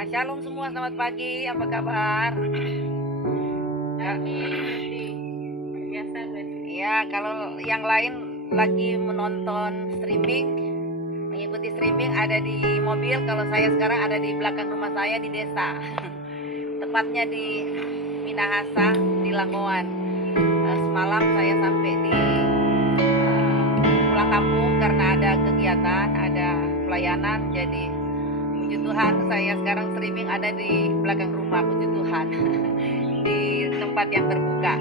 Ya, shalom semua, selamat pagi. Apa kabar? Ya, Biasa guys. ya, kalau yang lain lagi menonton streaming, mengikuti streaming ada di mobil. Kalau saya sekarang ada di belakang rumah saya di desa, tepatnya di Minahasa, di Langowan. Semalam saya sampai di pulang kampung karena ada kegiatan, ada pelayanan. Jadi puji Tuhan, saya sekarang streaming ada di belakang rumah, puji Tuhan. Di tempat yang terbuka.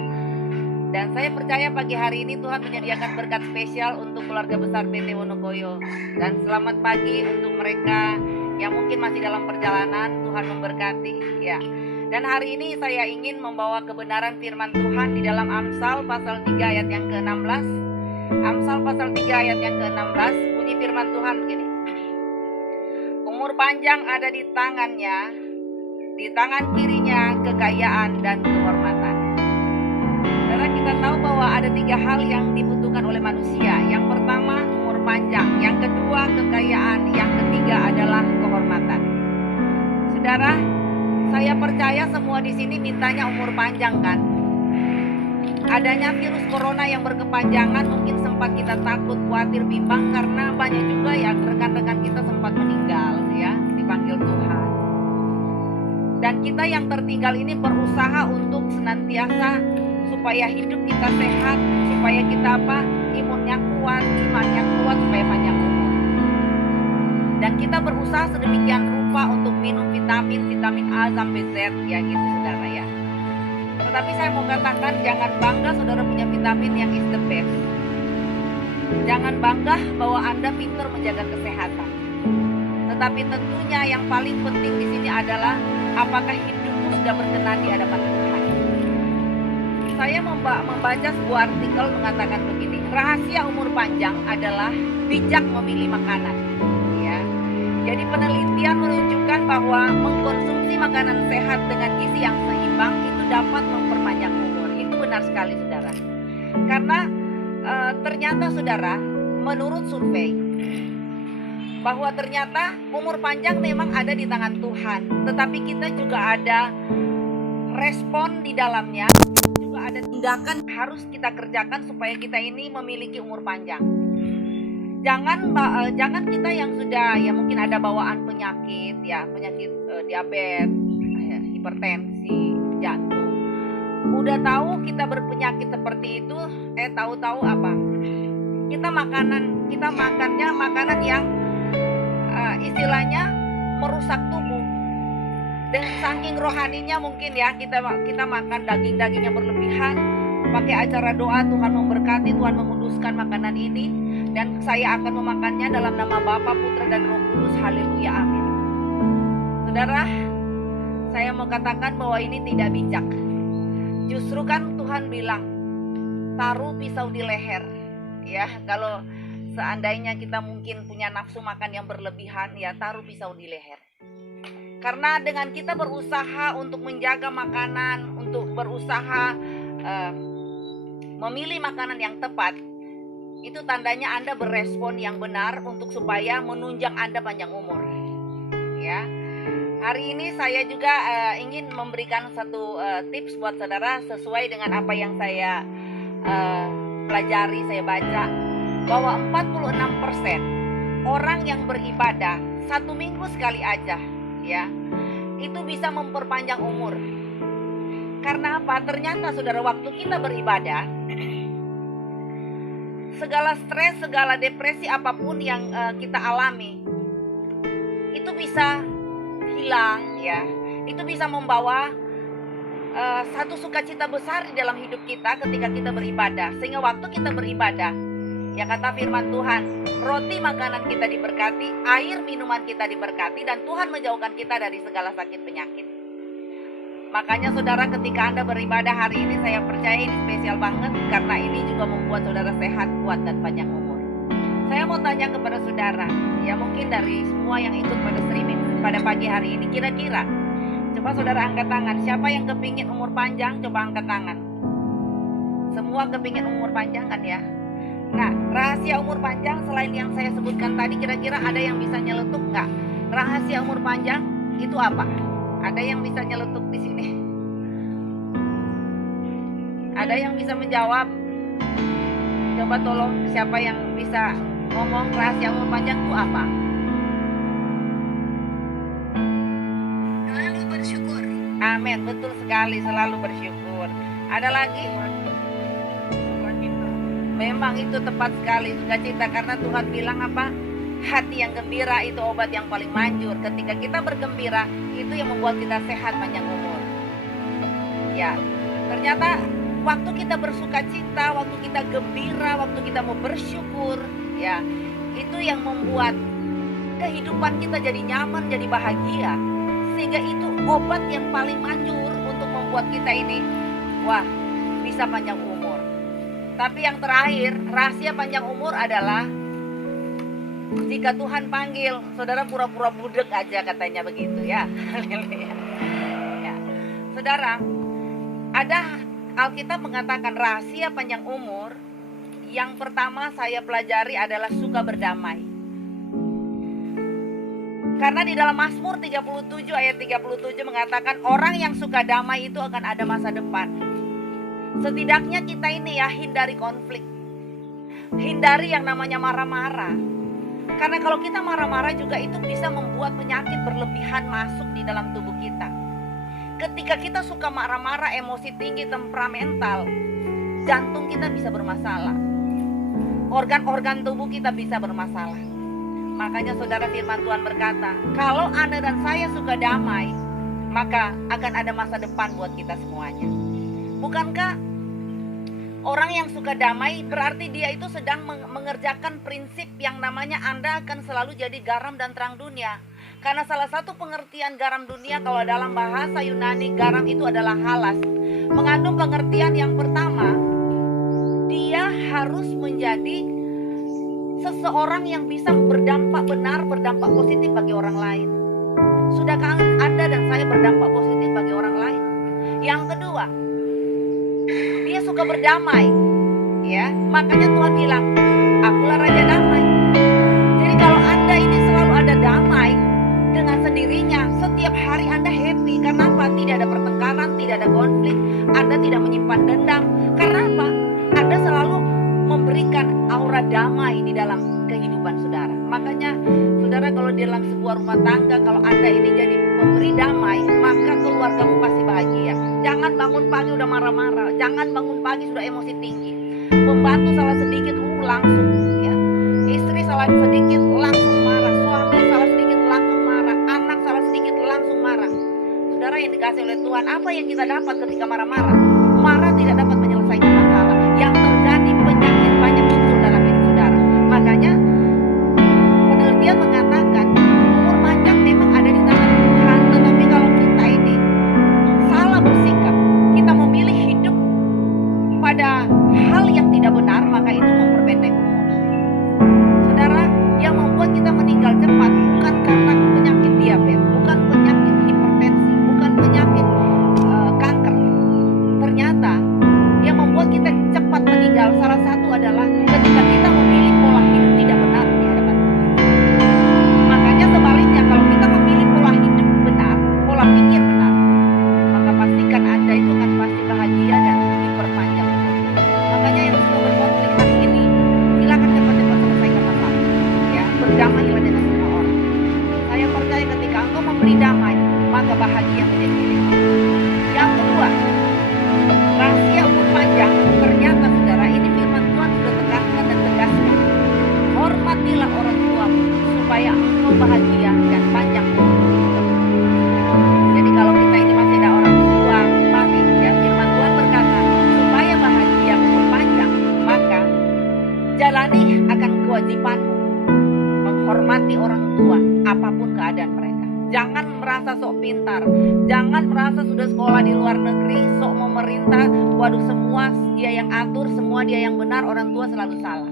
Dan saya percaya pagi hari ini Tuhan menyediakan berkat spesial untuk keluarga besar PT Wonokoyo. Dan selamat pagi untuk mereka yang mungkin masih dalam perjalanan. Tuhan memberkati ya. Dan hari ini saya ingin membawa kebenaran firman Tuhan di dalam Amsal pasal 3 ayat yang ke-16. Amsal pasal 3 ayat yang ke-16, bunyi firman Tuhan begini. Umur panjang ada di tangannya, di tangan kirinya kekayaan dan kehormatan. Karena kita tahu bahwa ada 3 hal yang dibutuhkan oleh manusia. Yang pertama umur panjang, yang kedua kekayaan, yang ketiga adalah kehormatan. Saudara, saya percaya semua di sini mintanya umur panjang kan? Adanya virus corona yang berkepanjangan mungkin sempat kita takut, khawatir, bimbang karena banyak juga ya rekan-rekan kita sempat meninggal ya, dipanggil Tuhan. Dan kita yang tertinggal ini berusaha untuk senantiasa supaya hidup kita sehat, supaya kita imunnya kuat, imannya kuat, supaya panjang umur. Dan kita berusaha sedemikian rupa untuk minum vitamin A sampai Z ya gitu saudara ya. Tetapi saya mau katakan jangan bangga saudara punya vitamin yang is the best. Jangan bangga bahwa Anda pintar menjaga kesehatan. Tetapi tentunya yang paling penting di sini adalah apakah hidupmu sudah berkenan di hadapan Tuhan. Saya membaca sebuah artikel mengatakan begini, rahasia umur panjang adalah bijak memilih makanan. Ya. Jadi penelitian menunjukkan bahwa mengkonsumsi makanan sehat dengan gizi yang seimbang itu dapat memperpanjang umur. Itu benar sekali saudara. Karena ternyata saudara, menurut survei bahwa ternyata umur panjang memang ada di tangan Tuhan, tetapi kita juga ada respon di dalamnya, juga ada tindakan harus kita kerjakan supaya kita ini memiliki umur panjang. Jangan kita yang sudah ya mungkin ada bawaan penyakit ya, penyakit diabetes, hipertensi, jantung. Udah tahu kita berpenyakit seperti itu, tahu-tahu apa? Kita makannya makanan yang istilahnya merusak tubuh. Dengan saking rohaninya mungkin ya kita makan daging-daging yang berlebihan. Pakai acara doa Tuhan memberkati, Tuhan menguduskan makanan ini, dan saya akan memakannya dalam nama Bapa, Putra dan Roh Kudus. Haleluya, amin. Saudara, saya mau katakan bahwa ini tidak bijak. Justru kan Tuhan bilang taruh pisau di leher. Ya, kalau seandainya kita mungkin punya nafsu makan yang berlebihan, ya taruh pisau di leher. Karena dengan kita berusaha untuk menjaga makanan, untuk berusaha memilih makanan yang tepat, itu tandanya Anda berespon yang benar untuk supaya menunjang Anda panjang umur. Ya, hari ini saya juga ingin memberikan satu tips buat saudara sesuai dengan apa yang saya pelajari, saya baca bahwa 46% orang yang beribadah 1 minggu sekali aja ya, itu bisa memperpanjang umur. Karena apa? Ternyata saudara, waktu kita beribadah, segala stres, segala depresi apapun yang kita alami itu bisa hilang ya. Itu bisa membawa satu sukacita besar di dalam hidup kita ketika kita beribadah. Sehingga waktu kita beribadah, ya kata firman Tuhan, roti makanan kita diberkati, air minuman kita diberkati, dan Tuhan menjauhkan kita dari segala sakit penyakit. Makanya saudara, ketika Anda beribadah hari ini, saya percaya ini spesial banget, karena ini juga membuat saudara sehat, kuat, dan panjang umur. Saya mau tanya kepada saudara, ya mungkin dari semua yang ikut pada streaming pada pagi hari ini, kira-kira coba saudara angkat tangan, siapa yang kepingin umur panjang? Coba angkat tangan. Semua kepingin umur panjang kan ya? Nah, rahasia umur panjang selain yang saya sebutkan tadi, kira-kira ada yang bisa nyeletuk nggak? Rahasia umur panjang itu apa? Ada yang bisa nyeletuk di sini? Ada yang bisa menjawab? Coba tolong, siapa yang bisa ngomong rahasia umur panjang itu apa? Selalu bersyukur. Amin, betul sekali, selalu bersyukur. Ada lagi? Memang itu tepat sekali, sukacita, karena Tuhan bilang apa? Hati yang gembira itu obat yang paling manjur. Ketika kita bergembira, itu yang membuat kita sehat panjang umur. Ya, ternyata waktu kita bersukacita, waktu kita gembira, waktu kita mau bersyukur, ya, itu yang membuat kehidupan kita jadi nyaman, jadi bahagia. Sehingga itu obat yang paling manjur untuk membuat kita ini, wah, bisa panjang umur. Tapi yang terakhir, rahasia panjang umur adalah jika Tuhan panggil, saudara pura-pura budek aja, katanya begitu ya. Ya. Saudara, ada Alkitab mengatakan rahasia panjang umur. Yang pertama saya pelajari adalah suka berdamai. Karena di dalam Mazmur 37 ayat 37 mengatakan orang yang suka damai itu akan ada masa depan. Setidaknya kita ini ya hindari konflik. Hindari yang namanya marah-marah. Karena kalau kita marah-marah juga itu bisa membuat penyakit berlebihan masuk di dalam tubuh kita. Ketika kita suka marah-marah, emosi tinggi, temperamental, jantung kita bisa bermasalah. Organ-organ tubuh kita bisa bermasalah. Makanya saudara, firman Tuhan berkata, kalau Anda dan saya suka damai, maka akan ada masa depan buat kita semuanya. Bukankah orang yang suka damai berarti dia itu sedang mengerjakan prinsip yang namanya Anda akan selalu jadi garam dan terang dunia. Karena salah satu pengertian garam dunia kalau dalam bahasa Yunani, garam itu adalah halas. Mengandung pengertian yang pertama, dia harus menjadi seseorang yang bisa berdampak benar, berdampak positif bagi orang lain. Sudahkah Anda dan saya berdampak positif bagi orang lain? Yang kedua, dia suka berdamai, ya. Makanya Tuhan bilang, akulah Raja Damai. Jadi kalau Anda ini selalu ada damai dengan sendirinya, setiap hari Anda happy. Karena apa? Tidak ada pertengkaran, tidak ada konflik. Anda tidak menyimpan dendam. Karena apa? Anda selalu memberikan aura damai di dalam kehidupan saudara. Makanya saudara, kalau di dalam sebuah rumah tangga, kalau Anda ini jadi pemberi damai, maka keluargamu pasti bahagia. Jangan bangun pagi udah marah-marah, jangan bangun pagi sudah emosi tinggi. Pembantu salah sedikit langsung, ya. Istri salah sedikit langsung marah, suami salah sedikit langsung marah, anak salah sedikit langsung marah. Saudara yang dikasih oleh Tuhan, apa yang kita dapat ketika marah-marah? Marah tidak dapat menyelesaikan masalah. Yang terjadi penyakit banyak muncul dalam hidup saudara. Makanya penelitian mengatakan umur panjang memang ada di tangan Tuhan, tetapi kalau kita ini salah bersikap, kita memilih hidup pada hal yang tidak benar, maka itu memperpendek umur. Saudara, yang membuat kita meninggal cepat bukan karena penyakit diabetes, bukan penyakit hipertensi, bukan penyakit kanker. Ternyata yang membuat kita cepat meninggal salah satu adalah ketika kita memilih pola hidup tidak benar di hadapan Tuhan. Makanya sebaliknya, kalau kita memilih pola hidup benar, pola pikir benar, maka pastikan Anda itu akan pasti bahagia dan diperpanjang umur. Makanya yang sudah berkonflik hari ini, silakan cepat-cepat selesaikan masalah. Ya, berdamailah dengan semua orang. Saya percaya ketika engkau memberi damai, maka bahagia menjadi milikmu. Yang kedua, rahasia umur panjang, ternyata saudara, ini firman Tuhan sudah tekankan dan tegaskan. Hormatilah orang tuamu supaya engkau bahagia dan panjang umur. Jadi kalau kita ini masih ada orang tua, mari ya, firman Tuhan berkata, supaya bahagia umur panjang, maka jalani akan kewajibanmu menghormati orang tua apapun keadaan mereka. Jangan merasa sok pintar, jangan merasa sudah sekolah di luar negeri, sok memerintah, waduh semua dia yang atur, semua dia yang benar, orang tua selalu salah.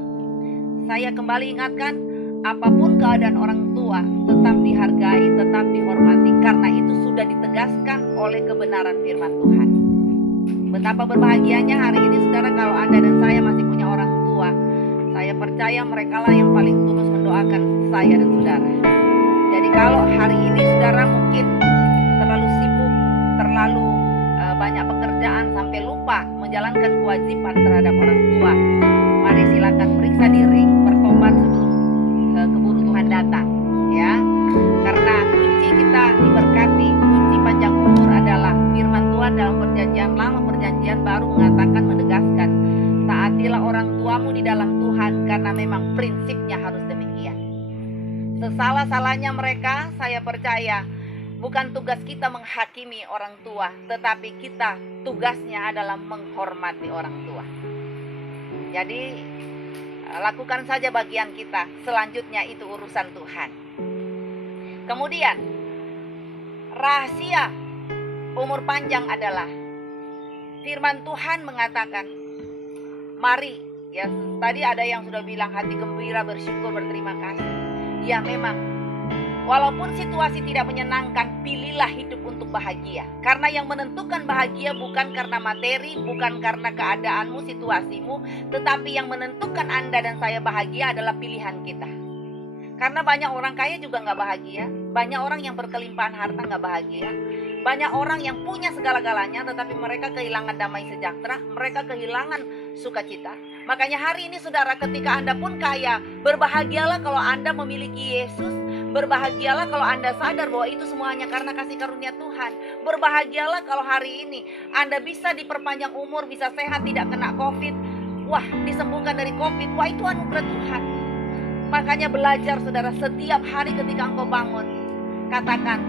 Saya kembali ingatkan, apapun keadaan orang tua, tetap dihargai, tetap dihormati, karena itu sudah ditegaskan oleh kebenaran firman Tuhan. Betapa berbahagianya hari ini saudara kalau Anda dan saya masih punya orang tua. Saya percaya merekalah yang paling tulus mendoakan saya dan saudara. Jadi kalau hari ini saudara mungkin menjalankan kewajiban terhadap orang tua. Mari silakan periksa diri, bertobat sebelum keburu Tuhan datang, ya. Karena kunci kita diberkati, kunci panjang umur adalah firman Tuhan dalam perjanjian lama, perjanjian baru mengatakan, menegaskan, taatilah orang tuamu di dalam Tuhan, karena memang prinsipnya harus demikian. Sesalah-salahnya mereka, saya percaya bukan tugas kita menghakimi orang tua, tetapi kita tugasnya adalah menghormati orang tua. Jadi lakukan saja bagian kita, selanjutnya itu urusan Tuhan. Kemudian rahasia umur panjang adalah firman Tuhan mengatakan, mari, ya tadi ada yang sudah bilang hati gembira, bersyukur, berterima kasih. Ya memang, walaupun situasi tidak menyenangkan, pilihlah hidup untuk bahagia. Karena yang menentukan bahagia bukan karena materi, bukan karena keadaanmu, situasimu, tetapi yang menentukan Anda dan saya bahagia adalah pilihan kita. Karena banyak orang kaya juga gak bahagia, banyak orang yang berkelimpahan harta gak bahagia, banyak orang yang punya segala-galanya tetapi mereka kehilangan damai sejahtera, mereka kehilangan sukacita. Makanya hari ini saudara, ketika Anda pun kaya, berbahagialah kalau Anda memiliki Yesus. Berbahagialah kalau Anda sadar bahwa itu semuanya karena kasih karunia Tuhan. Berbahagialah kalau hari ini Anda bisa diperpanjang umur, bisa sehat, tidak kena COVID. Wah, disembuhkan dari COVID. Wah, itu anugerah Tuhan. Makanya belajar saudara, setiap hari ketika engkau bangun, katakan,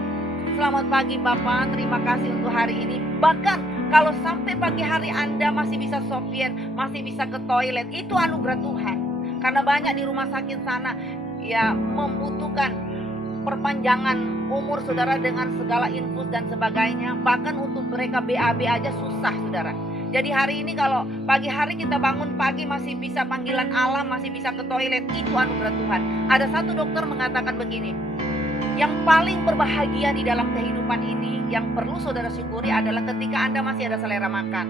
selamat pagi Bapak, terima kasih untuk hari ini. Bahkan kalau sampai pagi hari Anda masih bisa sopien, masih bisa ke toilet, itu anugerah Tuhan. Karena banyak di rumah sakit sana ya membutuhkan perpanjangan umur saudara dengan segala infus dan sebagainya. Bahkan untuk mereka BAB aja susah saudara. Jadi hari ini kalau pagi hari kita bangun pagi masih bisa panggilan alam, masih bisa ke toilet, itu anugerah Tuhan. Ada satu dokter mengatakan begini, yang paling berbahagia di dalam kehidupan ini, yang perlu saudara syukuri adalah ketika Anda masih ada selera makan.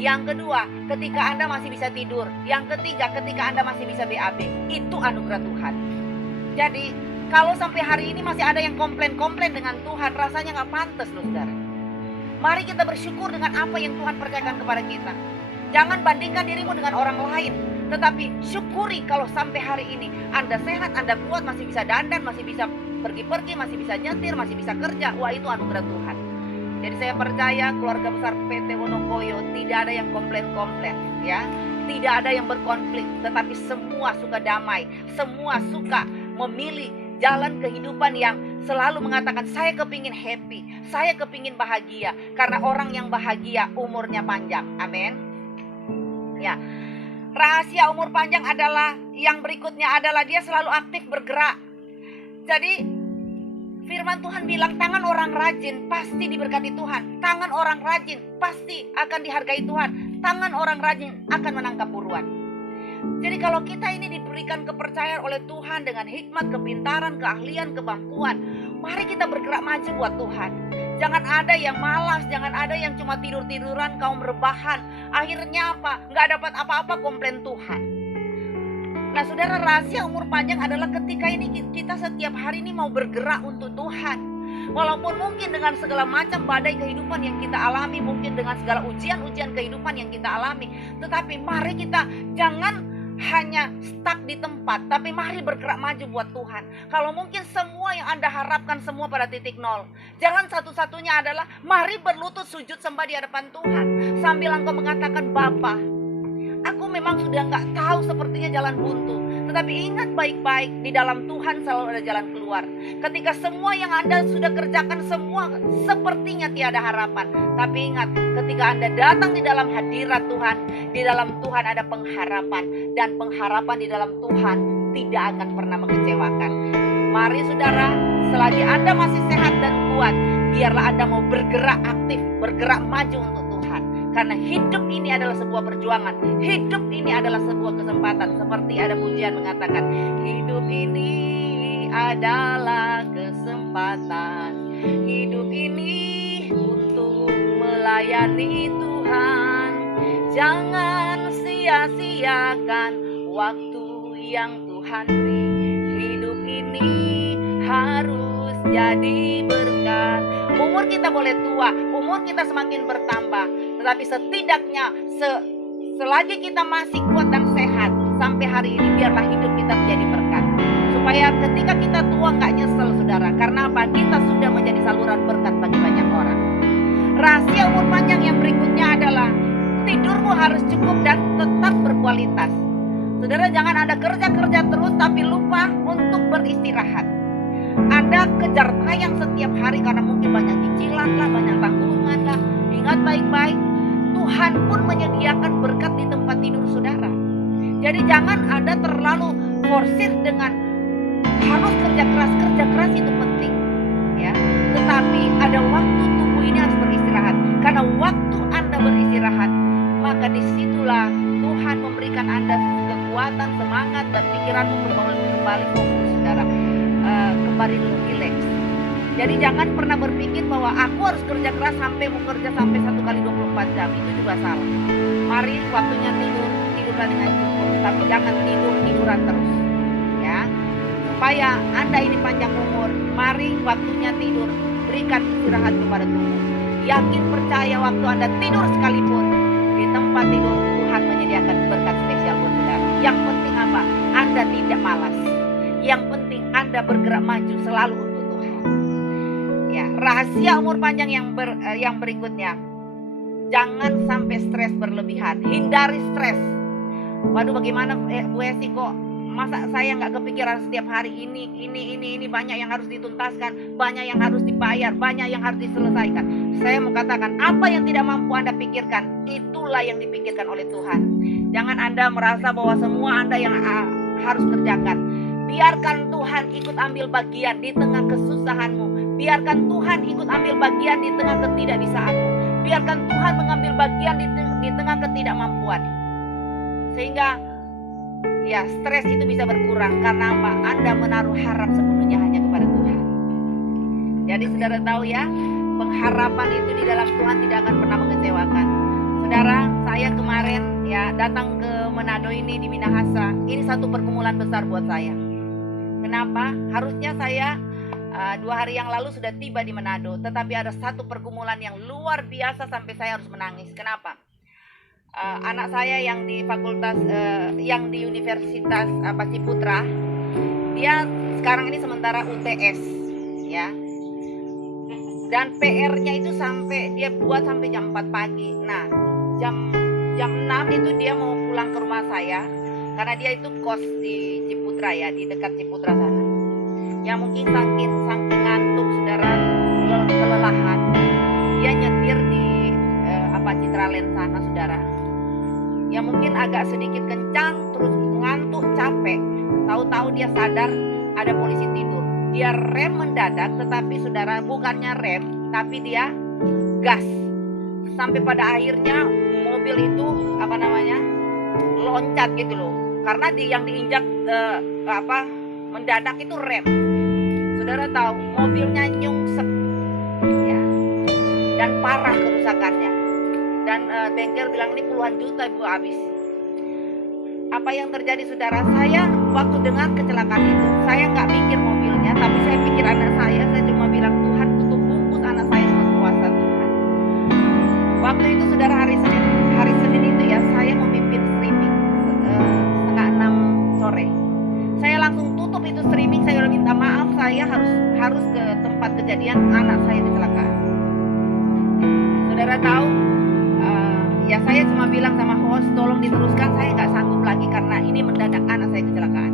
Yang kedua, ketika Anda masih bisa tidur. Yang ketiga, ketika Anda masih bisa BAB. Itu anugerah Tuhan. Jadi kalau sampai hari ini masih ada yang komplain-komplain dengan Tuhan, rasanya gak pantas loh saudara. Mari kita bersyukur dengan apa yang Tuhan percayakan kepada kita. Jangan bandingkan dirimu dengan orang lain, tetapi syukuri kalau sampai hari ini Anda sehat, Anda kuat, masih bisa dandan, masih bisa pergi-pergi, masih bisa nyetir, masih bisa kerja. Wah, itu anugerah Tuhan. Jadi saya percaya keluarga besar PT Wonokoyo tidak ada yang komplain-komplain, ya. Tidak ada yang berkonflik, tetapi semua suka damai, semua suka memilih jalan kehidupan yang selalu mengatakan, saya kepingin happy, saya kepingin bahagia. Karena orang yang bahagia umurnya panjang. Amin. Ya, rahasia umur panjang adalah yang berikutnya adalah dia selalu aktif bergerak. Jadi firman Tuhan bilang, tangan orang rajin pasti diberkati Tuhan. Tangan orang rajin pasti akan dihargai Tuhan. Tangan orang rajin akan menangkap buruan. Jadi kalau kita ini diberikan kepercayaan oleh Tuhan dengan hikmat, kepintaran, keahlian, kemampuan, mari kita bergerak maju buat Tuhan. Jangan ada yang malas, jangan ada yang cuma tidur-tiduran, kaum rebahan. Akhirnya apa? Nggak dapat apa-apa, komplain Tuhan. Nah saudara, rahasia umur panjang adalah ketika ini kita setiap hari ini mau bergerak untuk Tuhan. Walaupun mungkin dengan segala macam badai kehidupan yang kita alami, mungkin dengan segala ujian-ujian kehidupan yang kita alami, tetapi mari kita jangan hanya stuck di tempat, tapi mari bergerak maju buat Tuhan. Kalau mungkin semua yang Anda harapkan semua pada titik nol, jalan satu-satunya adalah mari berlutut sujud sembah di hadapan Tuhan. Sambil engkau mengatakan, Bapa, aku memang sudah gak tahu sepertinya jalan buntu, tetapi ingat baik-baik, di dalam Tuhan selalu ada jalan keluar. Ketika semua yang Anda sudah kerjakan semua sepertinya tiada harapan, tapi ingat, ketika Anda datang di dalam hadirat Tuhan, di dalam Tuhan ada pengharapan. Dan pengharapan di dalam Tuhan tidak akan pernah mengecewakan. Mari saudara, selagi Anda masih sehat dan kuat, biarlah Anda mau bergerak aktif, bergerak maju untuk Tuhan. Karena hidup ini adalah sebuah perjuangan, hidup ini adalah sebuah kesempatan. Seperti ada pujian mengatakan, hidup ini adalah kesempatan, hidup ini untuk melayani Tuhan. Jangan sia-siakan waktu yang Tuhan beri. Hidup ini harus jadi berkat. Umur kita boleh tua, umur kita semakin bertambah, Tetapi setidaknya selagi kita masih kuat dan sehat sampai hari ini, biarlah hidup kita menjadi berkat. Supaya ketika kita tua nggak nyesel saudara. Karena apa? Kita sudah menjadi saluran berkat bagi banyak orang. Rahasia umur panjang yang berikutnya adalah tidurmu harus cukup dan tetap berkualitas. Saudara, jangan ada kerja-kerja terus tapi lupa untuk beristirahat. Ada kejar tayang setiap hari karena mungkin banyak cicilan lah, banyak tanggungan lah. Ingat baik-baik, Tuhan pun menyediakan berkat di tempat tidur saudara. Jadi jangan ada terlalu forsir dengan harus kerja keras itu penting, ya. Tetapi ada waktu tubuh ini harus beristirahat. Karena waktu Anda beristirahat, maka disitulah Tuhan memberikan Anda kekuatan, semangat, dan pikiranmu kembali fokus saudara, kembali rileks. Jadi jangan pernah berpikir bahwa aku harus kerja keras mau kerja sampai 1 kali 24 jam. Itu juga salah. Mari waktunya tidurlah dengan cukup. Tapi jangan tiduran terus, ya. Supaya Anda ini panjang umur, mari waktunya tidur, berikan istirahat kepada tubuh. Yakin percaya waktu Anda tidur sekalipun, di tempat tidur Tuhan menyediakan berkat spesial buat saudara. Yang penting apa? Anda tidak malas. Yang penting Anda bergerak maju selalu untuk Tuhan. Ya, rahasia umur panjang yang berikutnya, jangan sampai stres berlebihan. Hindari stres. Waduh, bagaimana Bu Esi, kok masa saya nggak kepikiran setiap hari ini banyak yang harus dituntaskan, banyak yang harus dibayar, banyak yang harus diselesaikan. Saya mau katakan, apa yang tidak mampu Anda pikirkan, itulah yang dipikirkan oleh Tuhan. Jangan Anda merasa bahwa semua Anda yang harus kerjakan. Biarkan Tuhan ikut ambil bagian di tengah kesusahanmu. Biarkan Tuhan ikut ambil bagian di tengah ketidakbisaanmu. Biarkan Tuhan mengambil bagian di tengah ketidakmampuan. Sehingga ya, stres itu bisa berkurang. Karena apa? Anda menaruh harap sepenuhnya hanya kepada Tuhan. Jadi saudara tahu ya, pengharapan itu di dalam Tuhan tidak akan pernah mengecewakan. Saudara, saya kemarin ya datang ke Manado ini di Minahasa. Ini satu pergumulan besar buat saya. Kenapa? Harusnya saya 2 hari yang lalu sudah tiba di Manado. Tetapi ada satu pergumulan yang luar biasa sampai saya harus menangis. Kenapa? Anak saya yang di fakultas yang di Universitas Ciputra, dia sekarang ini sementara UTS, ya. Dan PR-nya itu dia buat sampai jam 4 pagi. Nah, jam 6 itu dia mau pulang ke rumah saya karena dia itu kos di Ciputra ya, di dekat Ciputra sana. Ya mungkin saking ngantuk saudara, kelelahan, dia nyetir di Citraland sana saudara. Ya mungkin agak sedikit kencang, terus ngantuk, capek. Tahu-tahu dia sadar ada polisi tidur. Dia rem mendadak, tetapi saudara bukannya rem, tapi dia gas. Sampai pada akhirnya mobil itu loncat gitu loh. Karena yang diinjak mendadak itu rem. Saudara tahu mobilnya nyungsep, ya, dan parah kerusakannya. Dan bengkel bilang ini puluhan juta ibu habis. Apa yang terjadi saudara? Saya waktu dengar kecelakaan itu, saya nggak mikir mobilnya, tapi saya pikir anak saya. Saya cuma bilang, Tuhan tutup bungkus anak saya dengan kuasa Tuhan. Waktu itu saudara, hari Senin itu ya, saya memimpin streaming 5:30 sore. Saya langsung tutup itu streaming. Saya udah minta maaf, saya harus ke tempat kejadian anak saya kecelakaan. Saudara tahu, ya saya cuma bilang sama host, tolong diteruskan, saya nggak sanggup lagi karena ini mendadak anak saya kecelakaan.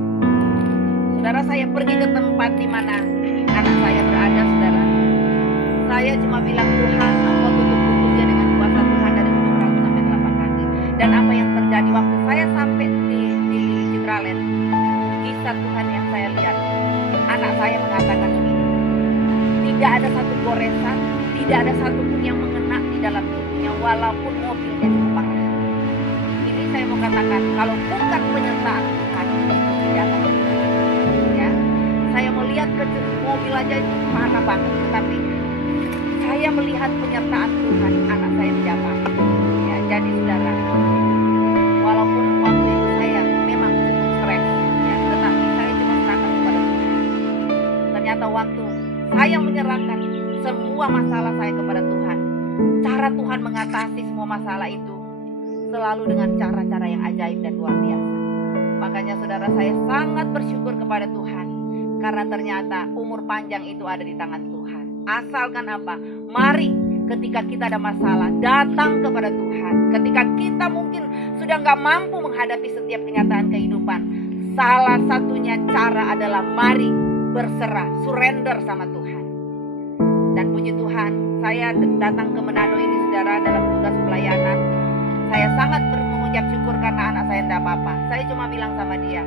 Saudara, saya pergi ke tempat di mana anak saya berada, saudara. Saya cuma bilang, Tuhan, Engkau tutup bungkusnya dengan kuasa Tuhan dari ujung rambut sampai telapak kaki. Dan apa yang terjadi waktu saya sampai di Citraland, kisah Tuhan yang saya lihat, anak saya mengatakan begini, tidak ada satu goresan, tidak ada satupun yang mengena di dalam tubuhnya, walaupun mobilnya itu parah. Ini saya mau katakan, kalau bukan penyertaan Tuhan, itu tidak akan terjadi. Ya, saya melihat ke mobil aja itu parah banget, tetapi saya melihat penyertaan Tuhan, anak saya dijamahi. Ya, jadi saudara, walaupun waktu itu saya memang stres, ya, tetapi saya cuma serahkan kepada Tuhan. Ternyata waktu saya menyerahkan semua masalah saya kepada Tuhan, cara Tuhan mengatasi semua masalah itu selalu dengan cara-cara yang ajaib dan luar biasa. Makanya saudara, saya sangat bersyukur kepada Tuhan, karena ternyata umur panjang itu ada di tangan Tuhan. Asalkan apa? Mari ketika kita ada masalah, datang kepada Tuhan. Ketika kita mungkin sudah gak mampu menghadapi setiap kenyataan kehidupan, salah satunya cara adalah mari berserah, surrender sama Tuhan. Dan puji Tuhan, saya datang ke Manado ini saudara dalam tugas pelayanan. Saya sangat mengucap syukur karena anak saya tidak apa-apa. Saya cuma bilang sama dia,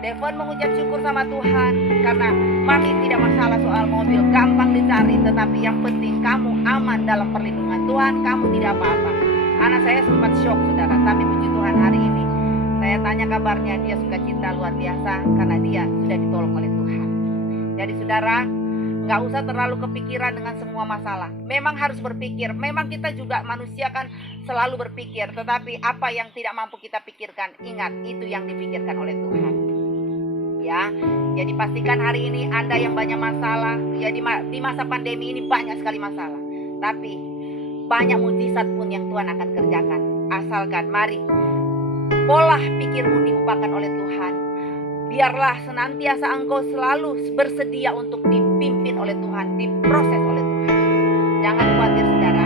Devon mengucap syukur sama Tuhan karena mami tidak masalah soal mobil, gampang dicari, tetapi yang penting kamu aman dalam perlindungan Tuhan, kamu tidak apa-apa. Anak saya sempat shock saudara, tapi puji Tuhan hari ini saya tanya kabarnya, dia sukacita luar biasa karena dia sudah ditolong oleh Tuhan. Jadi saudara, gak usah terlalu kepikiran dengan semua masalah. Memang harus berpikir, memang kita juga manusia kan selalu berpikir, tetapi apa yang tidak mampu kita pikirkan, ingat itu yang dipikirkan oleh Tuhan. Ya, jadi pastikan hari ini Anda yang banyak masalah, ya di masa pandemi ini banyak sekali masalah, tapi banyak mujizat pun yang Tuhan akan kerjakan. Asalkan mari pola pikirmu diubahkan oleh Tuhan. Biarlah senantiasa engkau selalu bersedia untuk dipimpin oleh Tuhan, diproses oleh Tuhan. Jangan khawatir saudara,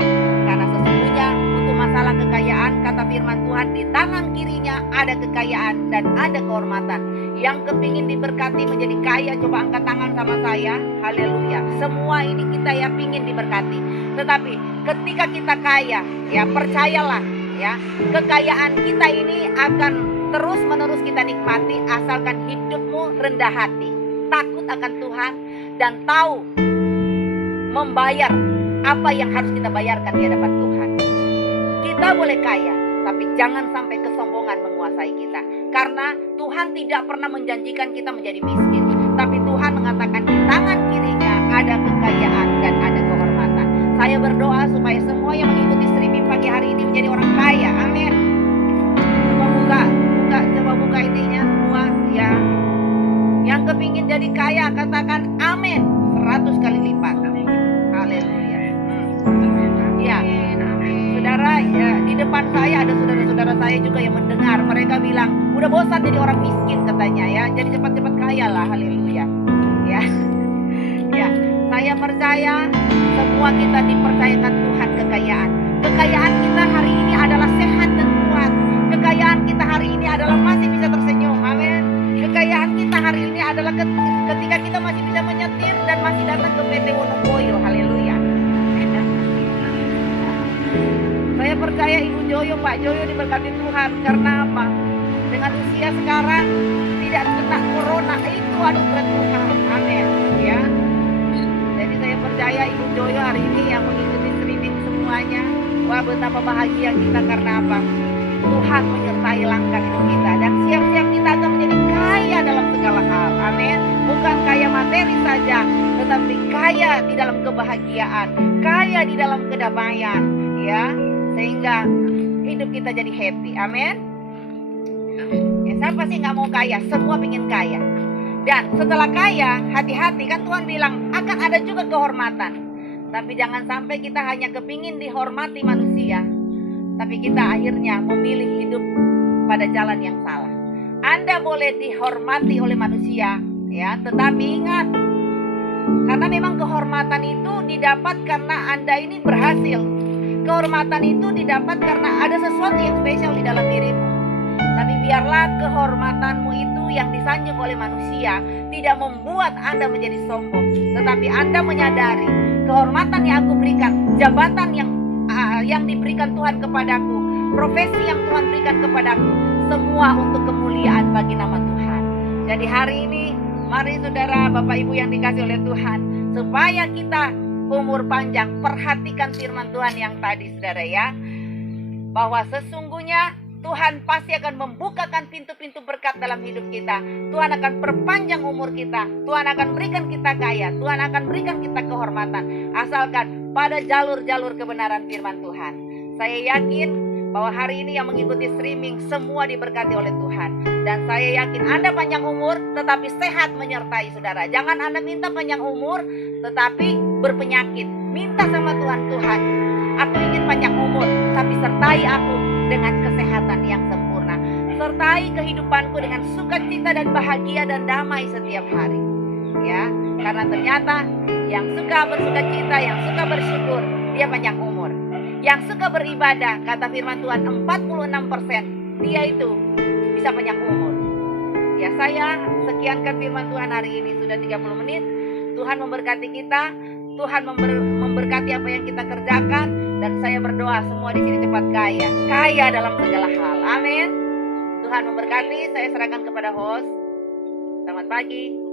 karena sesungguhnya untuk masalah kekayaan, kata firman Tuhan, di tangan kirinya ada kekayaan dan ada kehormatan. Yang kepingin diberkati menjadi kaya, coba angkat tangan sama saya. Haleluya. Semua ini kita ya pingin diberkati. Tetapi ketika kita kaya, ya percayalah ya, kekayaan kita ini akan terus menerus kita nikmati asalkan hidupmu rendah hati, takut akan Tuhan, dan tahu membayar apa yang harus kita bayarkan di hadapan Tuhan. Kita boleh kaya, tapi jangan sampai kesombongan menguasai kita. Karena Tuhan tidak pernah menjanjikan kita menjadi miskin, tapi Tuhan mengatakan di tangan kirinya ada kekayaan dan ada kehormatan. Saya berdoa supaya semua yang mengikuti streaming pagi hari ini menjadi orang kaya. Amin. Coba buka ininya semua ya. Yang kepingin jadi kaya katakan amin 100 kali lipat. Haleluya. Ya, saudara, ya di depan saya ada saudara-saudara saya juga yang mendengar. Mereka bilang udah bosan jadi orang miskin katanya ya. Jadi cepat-cepat kaya lah. Haleluya. Ya, ya. Saya percaya semua kita dipercayakan Tuhan kekayaan. Kekayaan kita hari ini adalah sehat dan kuat. Kekayaan kita hari ini adalah masih bisa tersenyum. Amin. Kekayaan kita hari ini adalah ketika kita masih bisa menyetir dan masih datang ke PT Wonoboyo. Haleluya. Saya percaya Ibu Joyo, Pak Joyo diberkati Tuhan. Karena apa? Dengan usia sekarang tidak kena corona, itu anugerah Tuhan. Amin. Ya. Jadi saya percaya Ibu Joyo hari ini yang mengikuti streaming semuanya, wah betapa bahagia kita karena apa? Tuhan menyertai langkah hidup kita dan siap-siap kita akan menjadi kaya dalam segala hal. Amin. Bukan kaya materi saja, tetapi kaya di dalam kebahagiaan, kaya di dalam kedamaian, ya. Sehingga hidup kita jadi happy. Amin. Ya, siapa sih nggak mau kaya? Semua ingin kaya. Dan setelah kaya, hati-hati, kan Tuhan bilang akan ada juga kehormatan. Tapi jangan sampai kita hanya kepingin dihormati manusia, tapi kita akhirnya memilih hidup pada jalan yang salah. Anda boleh dihormati oleh manusia, ya, tetapi ingat, karena memang kehormatan itu didapat karena Anda ini berhasil. Kehormatan itu didapat karena ada sesuatu yang spesial di dalam dirimu. Tapi biarlah kehormatanmu itu yang disanjung oleh manusia tidak membuat Anda menjadi sombong, tetapi Anda menyadari kehormatan yang aku berikan, jabatan yang diberikan Tuhan kepadaku, profesi yang Tuhan berikan kepadaku, semua untuk kemuliaan bagi nama Tuhan. Jadi hari ini mari saudara, Bapak Ibu yang dikasih oleh Tuhan, supaya kita umur panjang, perhatikan firman Tuhan yang tadi saudara ya, bahwa sesungguhnya Tuhan pasti akan membukakan pintu-pintu berkat dalam hidup kita. Tuhan akan perpanjang umur kita. Tuhan akan berikan kita kaya. Tuhan akan berikan kita kehormatan. Asalkan pada jalur-jalur kebenaran firman Tuhan. Saya yakin bahwa hari ini yang mengikuti streaming semua diberkati oleh Tuhan. Dan saya yakin Anda panjang umur tetapi sehat menyertai saudara. Jangan Anda minta panjang umur tetapi berpenyakit. Minta sama Tuhan, Tuhan, aku ingin panjang umur, tapi sertai aku dengan kesehatan yang sempurna. Sertai kehidupanku dengan sukacita dan bahagia dan damai setiap hari. Ya, karena ternyata yang suka bersukacita, yang suka bersyukur, dia panjang umur. Yang suka beribadah, kata firman Tuhan 46%, dia itu bisa panjang umur. Ya, saya sekiankan firman Tuhan hari ini, sudah 30 menit. Tuhan memberkati kita, Tuhan memberkati apa yang kita kerjakan, dan saya berdoa semua di sini cepat kaya dalam segala hal. Amin. Tuhan memberkati. Saya serahkan kepada host. Selamat pagi.